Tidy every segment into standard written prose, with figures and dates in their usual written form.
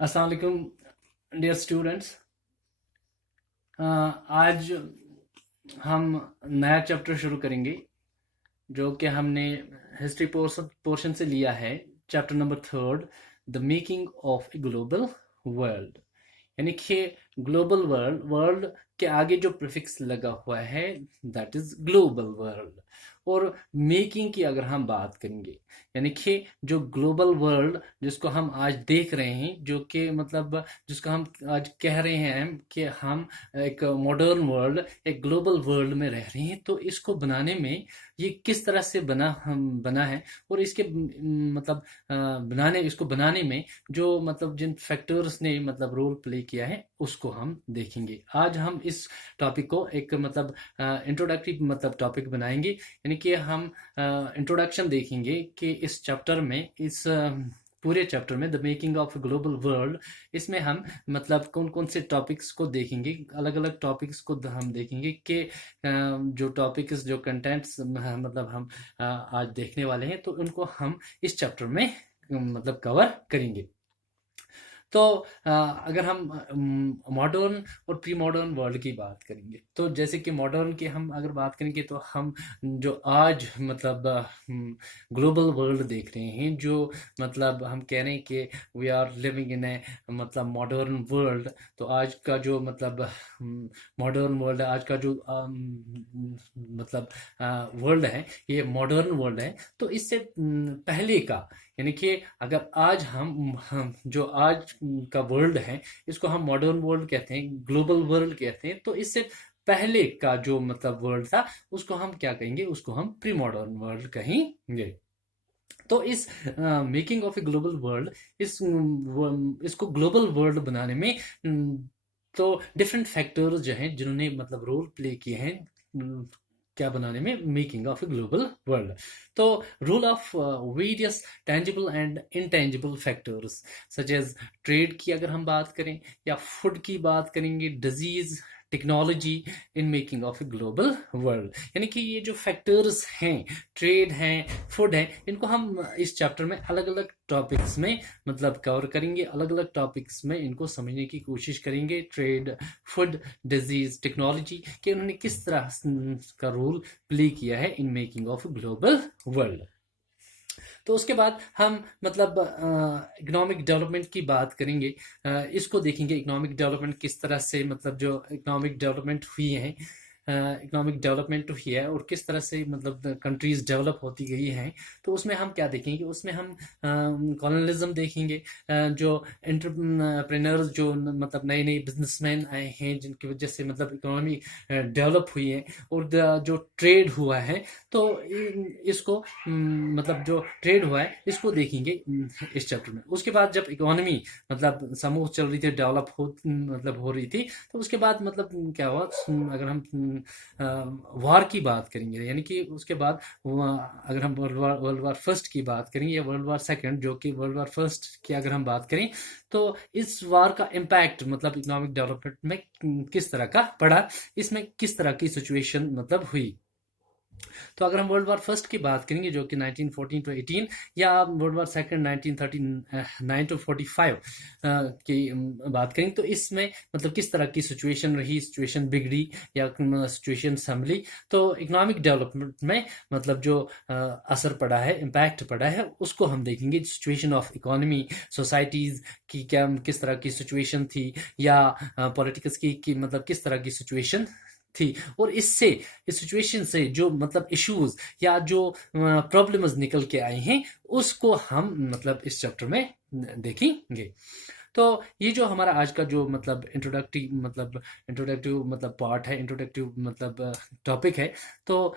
अस्सलाम वालेकुम dear students. आज हम नया चैप्टर शुरू करेंगे जो कि हमने हिस्ट्री पोर्शन से लिया है। Chapter number 3, the making of a global world. यानी कि ग्लोबल वर्ल्ड, वर्ल्ड के आगे जो प्रीफिक्स लगा हुआ है दैट इज ग्लोबल वर्ल्ड। और मेकिंग की अगर हम बात करेंगे, यानी कि जो ग्लोबल वर्ल्ड जिसको हम आज देख रहे हैं, जो कि मतलब जिसको हम आज कह रहे हैं कि हम एक मॉडर्न वर्ल्ड, एक ग्लोबल वर्ल्ड में रह रहे हैं, तो इसको बनाने में ये किस तरह से बना है, और इसके मतलब बनाने इसको बनाने में जो मतलब जिन फैक्टर्स ने मतलब रोल प्ले किया है उसको हम देखेंगे। आज हम इस टॉपिक को एक मतलब इंट्रोडक्टरी मतलब टॉपिक बनाएंगे, यानी कि हम इंट्रोडक्शन देखेंगे कि इस चैप्टर में, इस पूरे चैप्टर में the making of global world, इसमें हम मतलब कौन कौन से टॉपिक्स को देखेंगे, अलग अलग टॉपिक्स को हम देखेंगे कि जो टॉपिक्स, जो कंटेंट्स मतलब हम आज देखने वाले हैं, तो उनको हम इस चैप्टर में मतलब कवर करेंगे। तो अगर हम मॉडर्न और प्री मॉडर्न वर्ल्ड की बात करेंगे, तो जैसे कि मॉडर्न की हम अगर बात करेंगे, तो हम जो आज मतलब ग्लोबल वर्ल्ड देख रहे हैं, जो मतलब हम कह रहे हैं कि वी आर लिविंग इन ए मतलब मॉडर्न वर्ल्ड। तो आज का जो मतलब मॉडर्न वर्ल्ड है, आज का जो मतलब वर्ल्ड है, ये मॉडर्न वर्ल्ड है। तो इससे पहले का, यानी कि अगर आज हम जो आज का वर्ल्ड है, इसको हम मॉडर्न वर्ल्ड कहते हैं, ग्लोबल वर्ल्ड कहते हैं, तो इससे पहले का जो मतलब वर्ल्ड था उसको हम क्या कहेंगे, उसको हम प्री मॉडर्न वर्ल्ड कहेंगे। तो इस making of a global world, इसको ग्लोबल वर्ल्ड बनाने में तो डिफरेंट फैक्टर्स जो हैं जिन्होंने मतलब रोल प्ले किए हैं क्या बनाने में, making of a global world. तो role of various tangible and intangible factors such as trade की अगर हम बात करें, या फूड की बात करेंगे, disease, technology in making of a global world. यानी कि ये जो फैक्टर्स हैं, ट्रेड हैं, फूड है, इनको हम इस चैप्टर में अलग अलग टॉपिक्स में मतलब कवर करेंगे, अलग अलग टॉपिक्स में इनको समझने की कोशिश करेंगे। ट्रेड, फूड, डिजीज, टेक्नोलॉजी कि उन्होंने किस तरह का रोल प्ले किया है in making of global world. तो उसके बाद हम मतलब इकोनॉमिक डेवलपमेंट की बात करेंगे, इसको देखेंगे इकोनॉमिक डेवलपमेंट किस तरह से मतलब जो इकोनॉमिक डेवलपमेंट हुई है, इकोनॉमिक डेवलपमेंट हुई है और किस तरह से मतलब कंट्रीज डेवलप होती गई हैं। तो उसमें हम क्या देखेंगे, उसमें हम कॉलोनिज्म देखेंगे, जो एंटरप्रेन्योर्स, जो मतलब नए नए बिजनेसमैन आए हैं जिनकी वजह से मतलब इकोनॉमी डेवलप हुई है, और जो ट्रेड हुआ है, तो इसको मतलब जो ट्रेड हुआ है इसको देखेंगे इस चैप्टर में। उसके बाद जब इकोनॉमी मतलब समूह चल रही थी, डेवलप हो मतलब हो रही थी, तो उसके बाद मतलब क्या हुआ, अगर हम वार की बात करेंगे, यानी कि उसके बाद अगर हम वर्ल्ड वार फर्स्ट की बात करेंगे या वर्ल्ड वार सेकंड, जो कि वर्ल्ड वार फर्स्ट की अगर हम बात करें, तो इस वार का इम्पैक्ट मतलब इकोनॉमिक डेवलपमेंट में किस तरह का पड़ा, इसमें किस तरह की सिचुएशन मतलब हुई। तो अगर हम वर्ल्ड वार फर्स्ट की बात करेंगे जो कि 1914 टू 18, या वर्ल्ड वार सेकंड 1939 टू 45 की बात करेंगे, तो इसमें मतलब किस तरह की सिचुएशन रही, सिचुएशन बिगड़ी या सिचुएशन संभली। तो इकोनॉमिक डेवलपमेंट में मतलब जो असर पड़ा है, इम्पैक्ट पड़ा है, उसको हम देखेंगे। सिचुएशन ऑफ इकोनॉमी, सोसाइटीज की क्या किस तरह की सिचुएशन थी, या पॉलिटिक्स की मतलब किस तरह की सिचुएशन थी, और इससे, इस सिचुएशन से जो मतलब इश्यूज या जो प्रॉब्लम्स निकल के आए हैं, उसको हम मतलब इस चैप्टर में देखेंगे। तो ये जो हमारा आज का जो मतलब इंट्रोडक्टिव मतलब पार्ट है, इंट्रोडक्टिव मतलब टॉपिक है, तो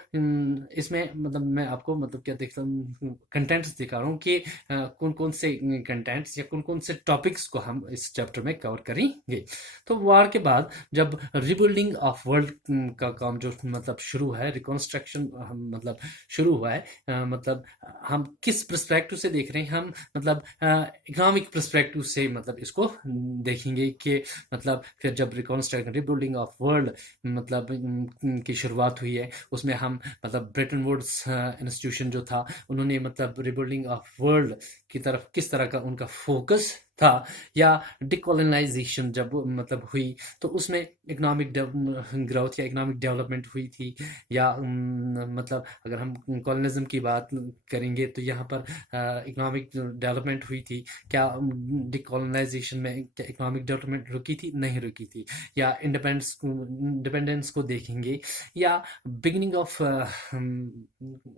इसमें मतलब मैं आपको मतलब क्या देखता हूँ, कंटेंट्स दिखा रहा हूँ कि कौन कौन से कंटेंट्स या कौन कौन से टॉपिक्स को हम इस चैप्टर में कवर करेंगे। तो वार के बाद जब रिबिल्डिंग ऑफ वर्ल्ड का काम जो मतलब शुरू है, रिकॉन्स्ट्रक्शन मतलब शुरू हुआ है, मतलब हम किस पर्सपेक्टिव से देख रहे हैं, हम मतलब इकोनॉमिक पर्सपेक्टिव से मतलब इसको देखेंगे कि मतलब फिर जब रिकॉन्स्ट्रक्शन, रिबिल्डिंग ऑफ वर्ल्ड मतलब की शुरुआत हुई है, उसमें हम मतलब ब्रेटन वुड्स इंस्टीट्यूशन जो था, उन्होंने मतलब रिबिल्डिंग ऑफ वर्ल्ड की तरफ किस तरह का उनका फोकस था, या डिकोलोनाइजेशन जब मतलब हुई तो उसमें इकोनॉमिक ग्रोथ या इकोनॉमिक डेवलपमेंट हुई थी, या मतलब अगर हम कॉलोनिज्म की बात करेंगे तो यहाँ पर इकोनॉमिक डेवलपमेंट हुई थी क्या? डिकोलोनाइजेशन में क्या इकोनॉमिक डेवलपमेंट रुकी थी? नहीं रुकी थी। या इंडिपेंडेंस को देखेंगे, या बिगिनिंग ऑफ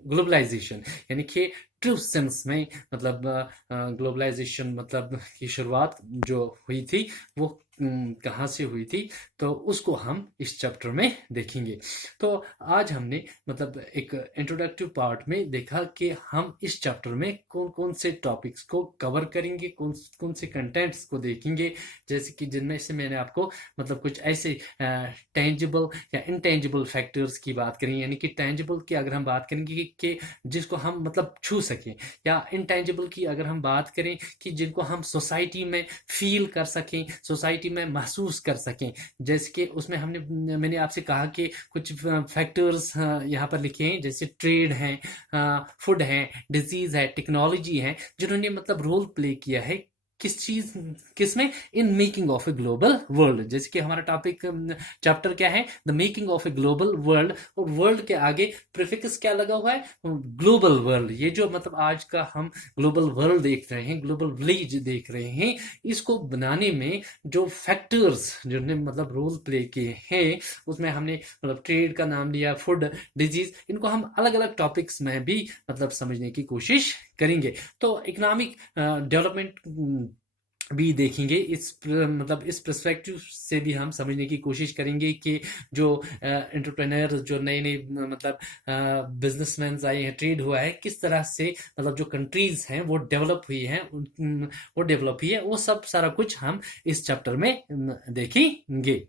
ग्लोबलाइजेशन, यानी कि ट्रू सेंस में मतलब ग्लोबलाइजेशन मतलब की शुरुआत जो हुई थी वो कहाँ से हुई थी, तो उसको हम इस चैप्टर में देखेंगे। तो आज हमने मतलब एक इंट्रोडक्टिव पार्ट में देखा कि हम इस चैप्टर में कौन कौन से टॉपिक्स को कवर करेंगे, कौन कौन से कंटेंट्स को देखेंगे, जैसे कि जिनमें से मैंने आपको मतलब कुछ ऐसे टेंजिबल या इनटेंजिबल फैक्टर्स की बात करेंगे, यानी कि टेंजिबल की अगर हम बात करेंगे कि जिसको हम मतलब छू सकें, या इनटेंजिबल की अगर हम बात करें कि जिनको हम सोसाइटी में फील कर सकें, सोसाइटी में महसूस कर सकें। जैसे कि उसमें मैंने आपसे कहा कि कुछ फैक्टर्स यहाँ पर लिखे हैं, जैसे ट्रेड है, फूड है, डिजीज है, टेक्नोलॉजी है, जिन्होंने मतलब रोल प्ले किया है किसमें? In making of a global world. जैसे कि हमारा टॉपिक चैप्टर क्या है? The making of a global world, और वर्ल्ड के आगे प्रीफिक्स क्या लगा हुआ है? Global world. ये जो मतलब आज का हम ग्लोबल वर्ल्ड देख रहे हैं, ग्लोबल विलेज देख रहे हैं, इसको बनाने में जो फैक्टर्स जिन्होंने मतलब रोल प्ले किए हैं, उसमें हमने मतलब ट्रेड का नाम लिया, फूड, डिजीज, इनको हम अलग अलग टॉपिक्स में भी मतलब समझने की कोशिश करेंगे। तो इकोनॉमिक डेवलपमेंट भी देखेंगे, मतलब इस पर्सपेक्टिव से भी हम समझने की कोशिश करेंगे कि जो एंटरप्रेन्योर, जो नए नए मतलब बिजनेसमैन आए हैं, ट्रेड हुआ है, किस तरह से मतलब जो कंट्रीज हैं वो डेवलप हुई हैं, वो डेवलप हुई है, वो सब सारा कुछ हम इस चैप्टर में देखेंगे।